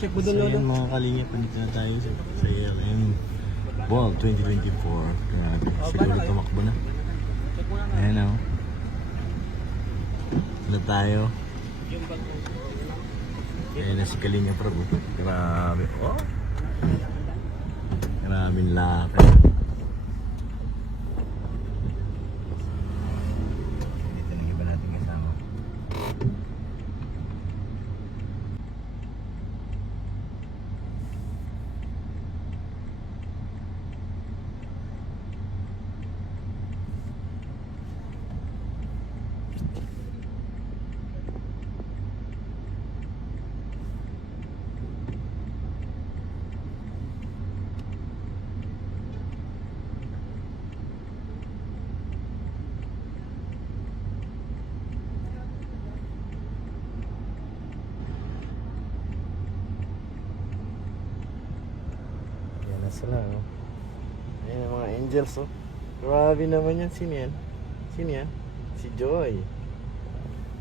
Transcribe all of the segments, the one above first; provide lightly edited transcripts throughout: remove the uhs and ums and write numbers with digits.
check mo So doon, yun mga kalingap, nandito na tayo sa ALM Ball 2024. Grabe, siguro tumakbo na. Ayan o. Sila tayo. Ayan na si Kalinga Prabhu. Grabe. Oh! Grabing laki. Dito na iba natin kasama. Yan na sila, oh. Ayan ang mga angels, oh. Grabe naman yan. Sino yan? Sino yan? Si Joy.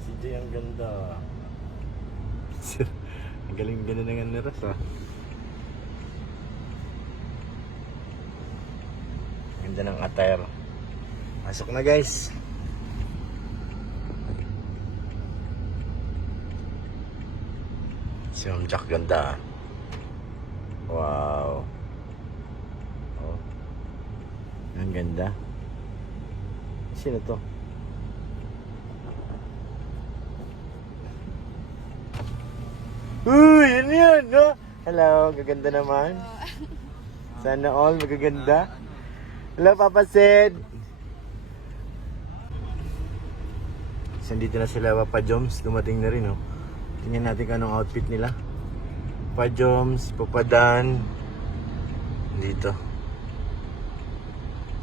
Si Joy ang ganda. Ang galing ganda ng niras, ah. Ganda ng attire. Pasok na, guys. Si Ma'am Jack ganda. Wow. Oh. Ang ganda. Sino to? Uy, ano yun, no? Hello, gaganda naman. Sana all magaganda. Hello, Papa Sid. So, dito na sila, Papa Joms. Dumating na rin, oh. Tingnan natin kung anong outfit nila. Papa Joms, Papa Dan. Dito.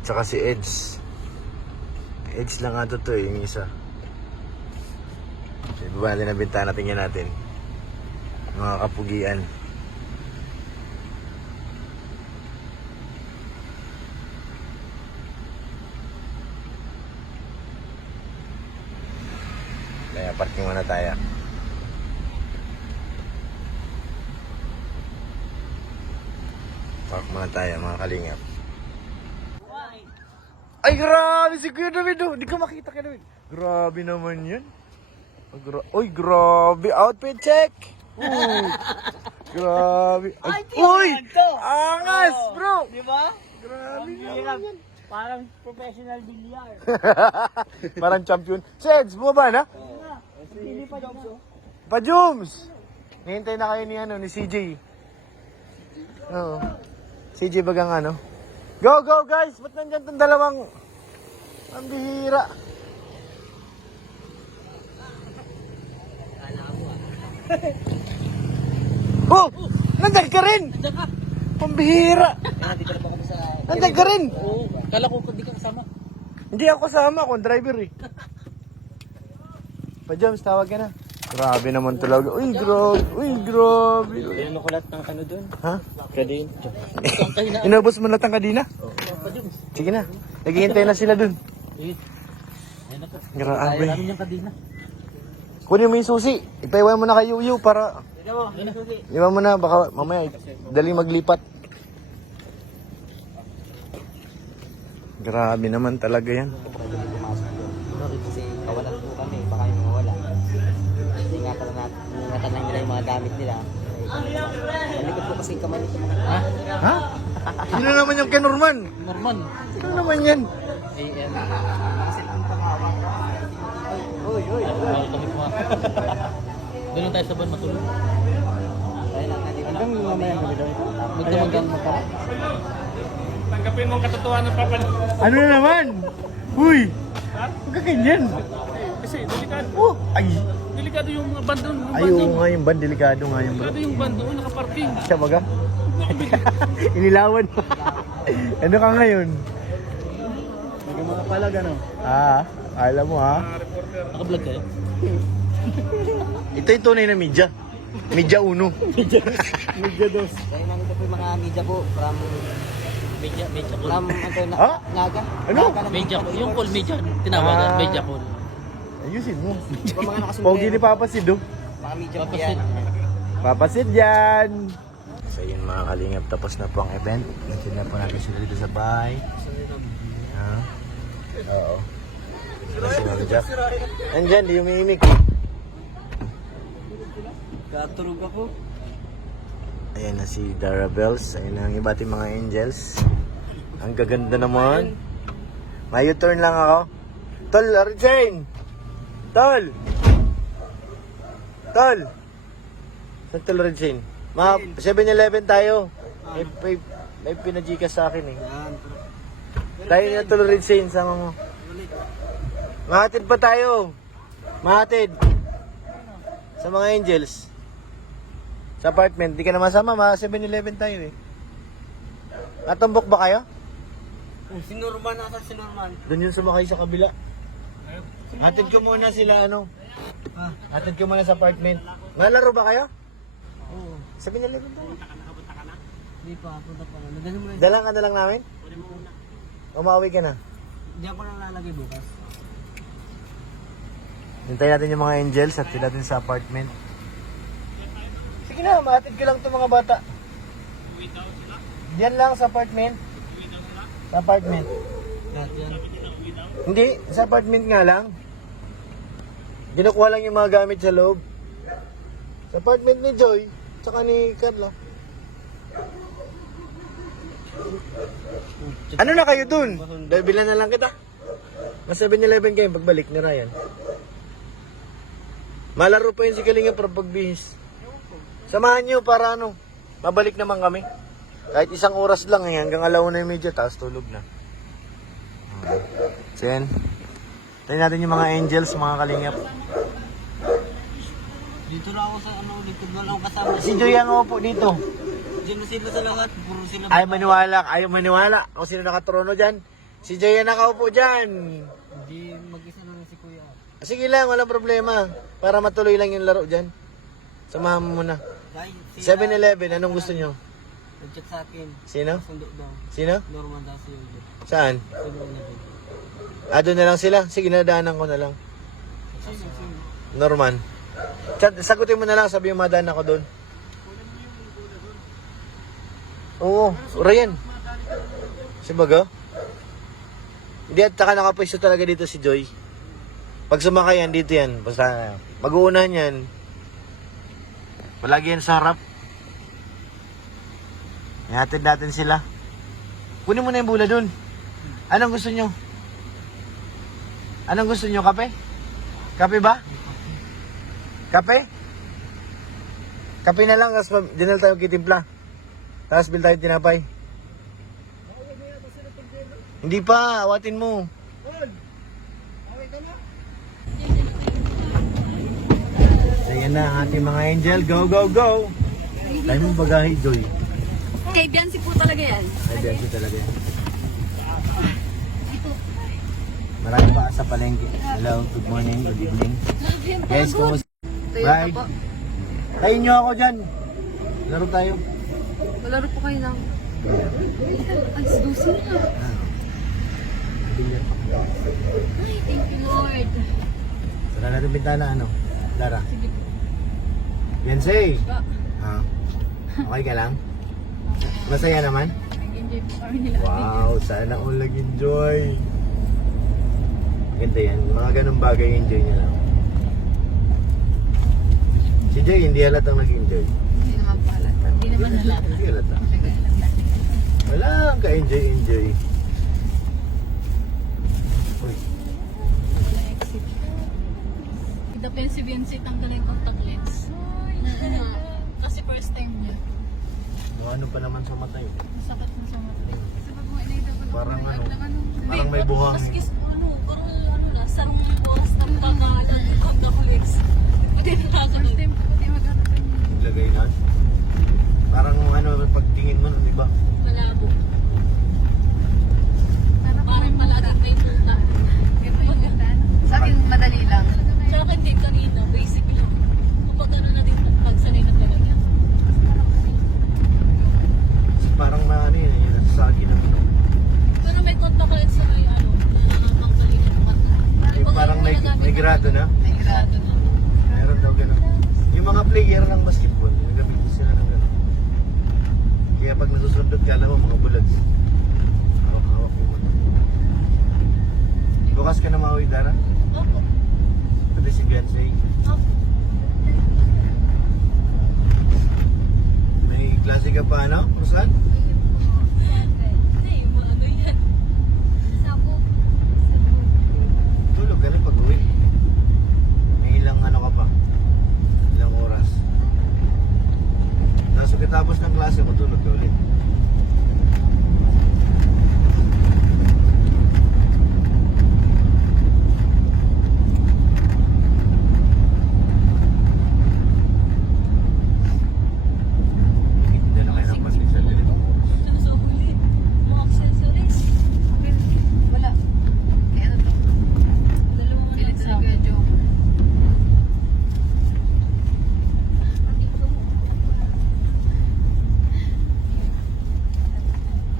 Tsaka si Eds. Eds lang ato to, yung isa. So, ibaba natin ang bintana. Tingnan natin. Mga kapugian. Kaya parking muna tayo. Park muna tayo mga kalingap. Ay grabe si Kuya David, oh. Di ka makita kay David. Grabe naman yan. Uy grabe, outfit check. Grabe. Uy! Angas bro! Di ba? Grabe Ang hirap. naman yan. Parang professional bilyar. Parang champion. Seds, bumaba na? Pili pa dyan. Pa-Jums! Nihintay na kayo ni, ni CJ. Oo. CJ bagang ano. Go, go guys! Ba't nandyan itong dalawang... Ang bihira. Oh! Nandag ka rin! Nandiyan ka. Pambihira! Dito na pa kami sa... Nandag ka rin! Oo. Kala ko hindi ka kasama. Hindi ako kasama, ako ang driver eh. Pa-Jums, tawag ka na. Grabe naman talaga. Uy, grabe. Uy, grabe. Ayun ako lahat ng ano doon. Ha? Kadin. Inubos mo lahat ng kadina? Pa dyan. Sige na. Naghihintay na sila dun. Ayun. Ayun ako. Grabe. Ayaw namin yung kadina. Kunin mo yung susi. Ipaiwan mo na kay Yuyu para... Tignan mo. Ayun ang susi. Iwan mo na. Baka mamaya daling maglipat. Grabe naman talaga yan. Bakit kasi kawalan po kami. Baka yung mawala. Ingatan lang nila yung mga gamit nila. Malikot po kasi kamay nito. Ha? Ha? Sino naman yung kay Norman? Norman. Sino naman yan? AM. Uy, uy. Kami po. Doon lang tayo sa ban matulog. Hanggang mamaya kami daw. Magdamagdan mo pa. Tanggapin mo ang katotohanan, Papa. Ano na naman? Uy! Huwag ka ganyan. Kasi delikado. Oh! Ay! Delikado yung mga band doon. Ay, oo nga yung ban. Delikado nga yung bro. Delikado yung band doon, nakaparking. Siya baga? Inilawan mo. Ano ka ngayon? Yung mga palag ano? Ah, alam mo ha? Naka-vlog kayo? Ito yung tunay na media. Media uno. Media dos. Kaya namin ito po yung mga media po from pool. From Ha? Naga. Ano? Media pool. Yung pool media. Tinawagan, Ah. media pool. Ayusin mo. Di ba mga nakasumbrero? Pogi ni Papa Sid, oh. Mga media pool yan. Papasit dyan! So yun mga kalingap, tapos na po ang event. Natin na po natin sila dito sa bahay. Ha? Oo. Sila si Ma'am Jack. Andyan, di umiimik. Katulog ako. Ayan na si Dara Bells. Ayan na ang iba't yung mga angels. Ang gaganda naman. May U-turn lang ako. Tol, Arjane! Tol! Tol! Saan Tol, Arjane? Mga 7-Eleven tayo. May pinajikas sa akin eh. Tayo na Tol, Arjane. Sama mo. Mahatid pa tayo. Mahatid. Sa mga angels. Sa apartment. Di ka naman sama. Mga 7-Eleven tayo eh. Natumbok ba kayo? Si Norman, nasa si Norman. Doon yun sumakay sa kabila. Hatid ko muna sila ano. Hatid ko muna sa apartment. Malaro ba kayo? Oo. 7-Eleven tayo. Hindi pa, punta pa na. Nagano mo na. Dalang ka na lang namin? Umawi ka na. Hindi ako nang lalagay bukas. Hintayin natin yung mga angels at sila natin sa apartment. Sige na, mahatid ko lang itong mga bata. Diyan lang sa apartment. Sa apartment. Lahat yan. Hindi, sa apartment nga lang. Ginukuha lang yung mga gamit sa loob. Sa apartment ni Joy, tsaka ni Carla. Ano na kayo dun? Dahil bilan na lang kita. Mas 7-Eleven kayo pagbalik ni Ryan. Malaro pa yun si Kalinga para pagbihis. Samahan nyo para ano, mabalik naman kami. Kahit isang oras lang eh, hanggang 1:30, tapos tulog na. So yan. Tayo natin yung mga angels, mga kalingap. Dito lang ako sa ano, dito lang ako kasama. Si Joy ang upo dito. Diyan na sila sa lahat. Puro sila. Ayaw maniwala. Kung sino nakatrono dyan. Si Joy ang nakaupo dyan. Hindi mag-isa lang si Kuya. Sige lang, walang problema. Para matuloy lang yung laro dyan. Samahan mo muna. Guys, 7-Eleven, anong gusto nyo? nag-chat sa akin. Sino? Sundo daw. Sino? Norman daw si Yoyo. Saan? Sundo na din. Doon na lang sila. Sige, nadaanan ko na lang. Sino? Norman. Sagutin mo na lang, sabi yung madaan ako doon. Oo, Ryan. Si Baga? Hindi, at saka nakapwesto talaga dito si Joy. Pag sumakay yan, dito yan. Basta, mag-uunahan yan. Palagi yan sa harap. Ihatid natin sila. Kunin mo na yung bula dun. Anong gusto nyo? Anong gusto nyo? Kape? Kape ba? Kape? Kape na lang, tapos dinal tayo kitimpla. Tapos bil tayo tinapay. Hindi pa, awatin mo. Ayan na ang ating mga angel. Go, go, go! Dahil mong bagahe, Joy. Kay Biancy po talaga yan. Ay, Bianchi talaga yan. Maraming pa sa palengke. Hello, good morning, good evening. Guys, kumusta? Toyota po. Kain nyo ako dyan. Laro tayo. Malaro po kayo ng... Ay, susi na. Ay, thank you Lord. Sara natin bintana, ano? Lara. Sige po. Beyonce! Pa. Okay ka lang? Masaya naman? Nag-enjoy po kami nila. Wow, sana all nag-enjoy. Ganda yan. Mga ganun bagay, enjoy niya lang. Si Jay, hindi halatang nag-enjoy. Hindi naman pala. Hindi naman halata. Hindi halata. Wala kang ka-enjoy-enjoy. Uy, Idapin si Biancy tanggalin yung contact lens. Kasi first time niya. ano pa naman sa mata yun. Masakit na sa mata. Kasi pag mga inaidapan Parang ano, Hindi, parang may buhang eh. Maskis, parang ano na, sarang oras ng contact lens. Pati nakakalimutan. First time, pati mag-harapan niya. Lagay na. Parang ano, pagtingin mo nun, iba. Malabo. Parang malagak may tuta. Sa akin, madali lang. Sa akin din kanina, basic lang. Kapag ano na din, pagsanay na talaga. Parang na ano yun, yung nasasagi na ano. Pero may contact lens sa may ano, panggaling ng mata. Parang may grado na. May grado na. Meron daw ganun. Yung mga player ng basketball, yung Kaya pag nasusundot ka, alam mo, mga bulag. Hawak-hawak mo. Bukas ka na mauwi, Dara? Opo. Pati si Beyonce. Opo. May klase ka pa, ano? Ruslan? Hindi, yung mga ano yan. Sabog. Tulog ka rin pag uwi. May ilang ano ka pa? Ilang oras. Tapos pagkatapos ng klase mo, tulog ka ulit. Hindi na kayo napansin sa dalawang oras. Ito sa huli. Mga accessories. Wala. Kaya ano to? Dalawa man lang sa akin.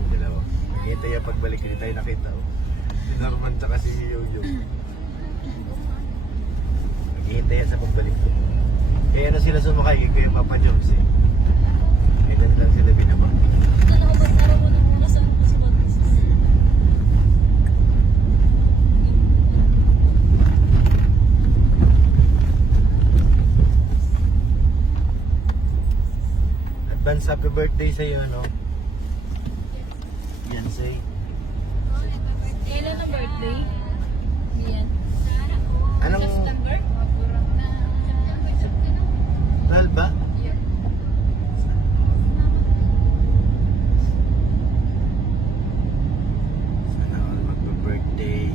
Dalawa. Hintay yan pagbalik hindi tayo nakita. Oh. Si Norman tsaka si Yoyo. Naghihintay yan sa pagbalik ko. Kaya na sila sumakay kay Papa Jones eh. Kailan lang sila binaba. Ito na ako ba? Tara mo na muna sa mag-business. Advance happy birthday sa iyo, no? Beyonce. Kailan ang birthday? Yan. Anong September? mahal ba? Sana all magpa-birthday.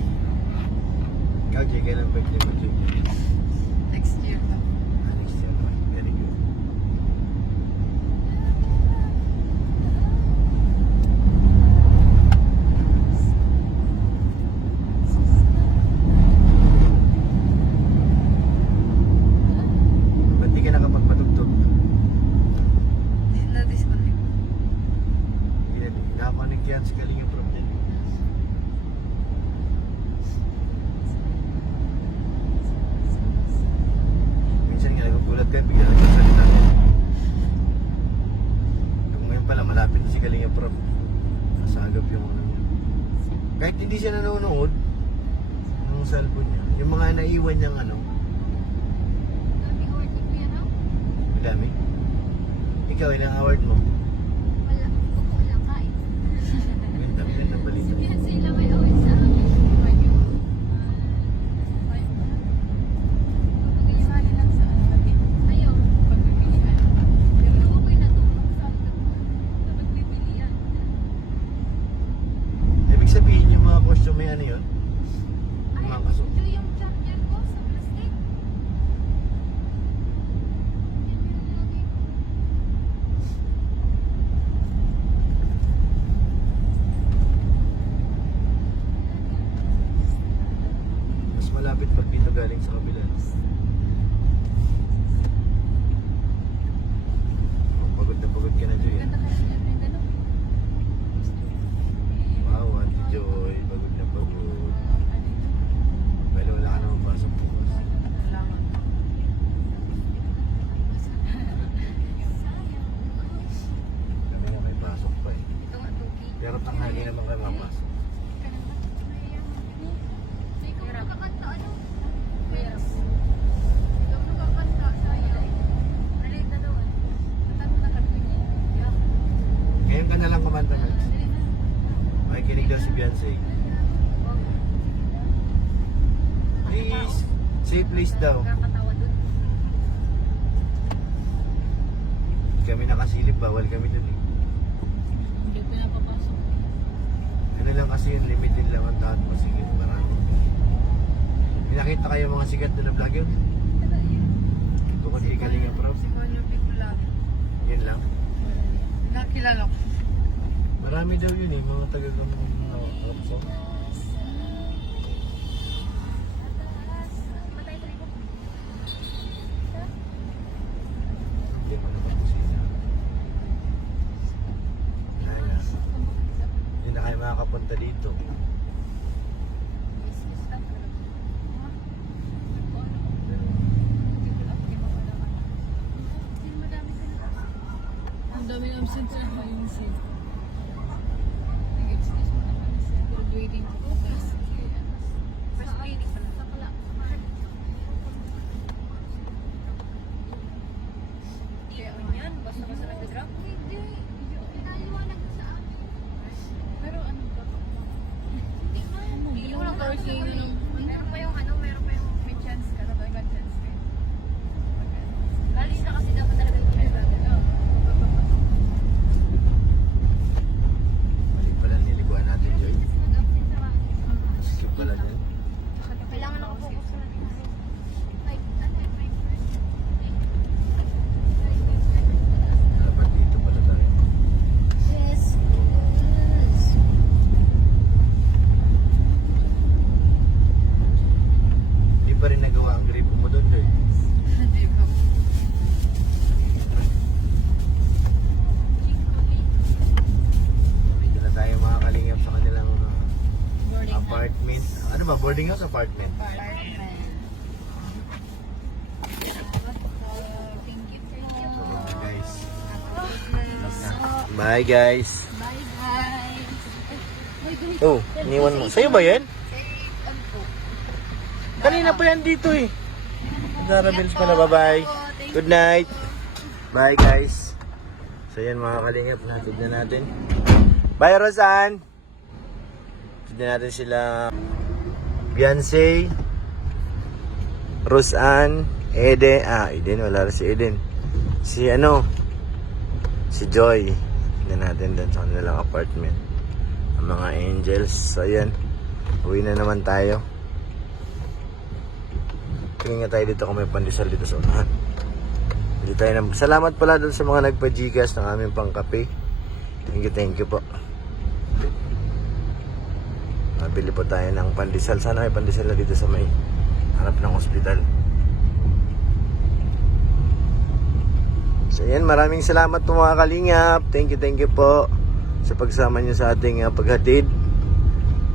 Ikaw, Jay, kailan birthday mo, Jay? Next year pa. Next year, no? Very good. Ba't di ka nakapagpatugtog? Na-disconnect. Yan, nakakonect yan si Kalinga Prab din. Minsan nga, nagugulat ka, bigyan lang yung salita. Kung ngayon pala, malapit na si Kalinga Prab. Nasagap yung ano niya. Kahit hindi siya nanonood ng cellphone niya, yung mga naiwan niyang ano, Dami order ko yan ah. madami. Ikaw, ilang award mo? Wala. Kuko lang kain. Ang dami na balita. Yan sila may awit sa akin. Pagpipilihan lang sa akin. Ayaw. Pagpipilihan. Pero okay na to. Sa pagpipilihan. Ibig sabihin yung mga costume may ano yun? Yung mga kaso. Ito yung charger ko sa plastic. Mas malapit pag dito galing sa kabila. Oh, pagod na pagod ka na, Joy. Ganda ka rin yan. Ganda no? Wow, Ate Joy, pagod na pagod. Well, wala ka naman pasok bukas. Kami na may pasok pa eh. Ito nga, Tuki. Pero tanghali naman kayo mapasok. Ikaw nakakanta, ano? Mahirap. Ikaw nakakanta, sayang. Nalit na daw. Kanta mo na kami. Yeah. Ngayon ka na lang kumanta na. Makikinig daw si Beyonce. Please, say please daw. Nakakatawa dun. Kami nakasilip, bawal kami dun eh. Hindi ko napapasok. Ano lang kasi yun, limited lang ang taon mo. Sige, marami. Pinakita kayo mga sikat na vlog yun? Tukod kay Kalinga Prab? Si Konyo Piculag. Yun lang. Nakilala ko. Marami daw yun eh, mga taga-gamang kapso. Hindi mo naman kusina. Kaya, hindi na kayo makakapunta dito. Ang dami Daming absent sa ayusin. Nag-excuse mo naman siya. Graduating ko. First grading pala. Kaya yan, basta-basta nag-drop. Hindi. Pinaliwanag na sa akin. Pero ano ba? Hindi mo lang kasi meron pa yung may chance ka. May chance ka. Lalis na kasi dapat talaga yung Mali pala niliguan natin, Joy. Skip pala din. kailangan ako focus na Dapat dito pala tayo. Yes. Hindi pa rin nagawa ang gripo mo doon, Joy. Hindi ko. Dito na tayo mga kalingap sa kanilang Boarding apartment. Ano ba? Boarding house apartment? Thank you. So, guys. Bye, guys. Bye guys. Oh, iniwan mo. Sa'yo ba yan? Kanina pa yan dito eh. Zara Bills pala. Bye-bye. Good night. Bye, guys. So, yan mga kalingap. Natid na natin. Bye, Rosan. Natid na natin sila. Beyonce. Rosan. Eden. Eden. Wala rin si Eden. Si si Joy. Tignan natin doon sa kanilang apartment. Ang mga angels. So, yan. Uwi na naman tayo. Tingin nga tayo dito kung may pandesal dito sa unahan. Hindi tayo salamat pala doon sa mga nagpa-Gcash ng aming pangkape. Thank you po. Nabili po tayo ng pandesal. Sana may pandesal na dito sa may harap ng ospital. So yan, maraming salamat po mga kalingap. Thank you po sa pagsama niyo sa ating paghatid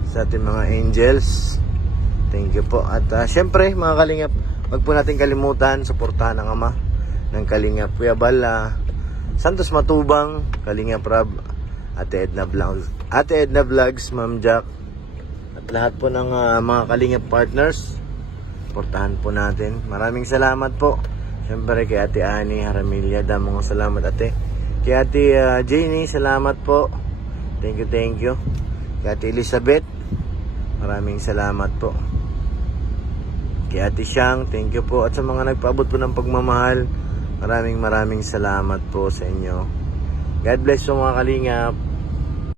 sa ating mga angels. Thank you po. At syempre mga kalingap, wag po natin kalimutan suportahan ang ama ng Kalingap Kuya Bal, Santos Matubang, Kalingap Rab, Ate Edna Vlogs, Ma'am Jack, at lahat po ng mga Kalingap partners. Suportahan po natin. Maraming salamat po. Siyempre kay Ate Ani Haramilya, damong salamat ate. Kay Ate Janie, salamat po. Thank you. Kay Ate Elizabeth, maraming salamat po. Kay Ate Siang, thank you po. At sa mga nagpaabot po ng pagmamahal, maraming salamat po sa inyo. God bless po mga kalingap.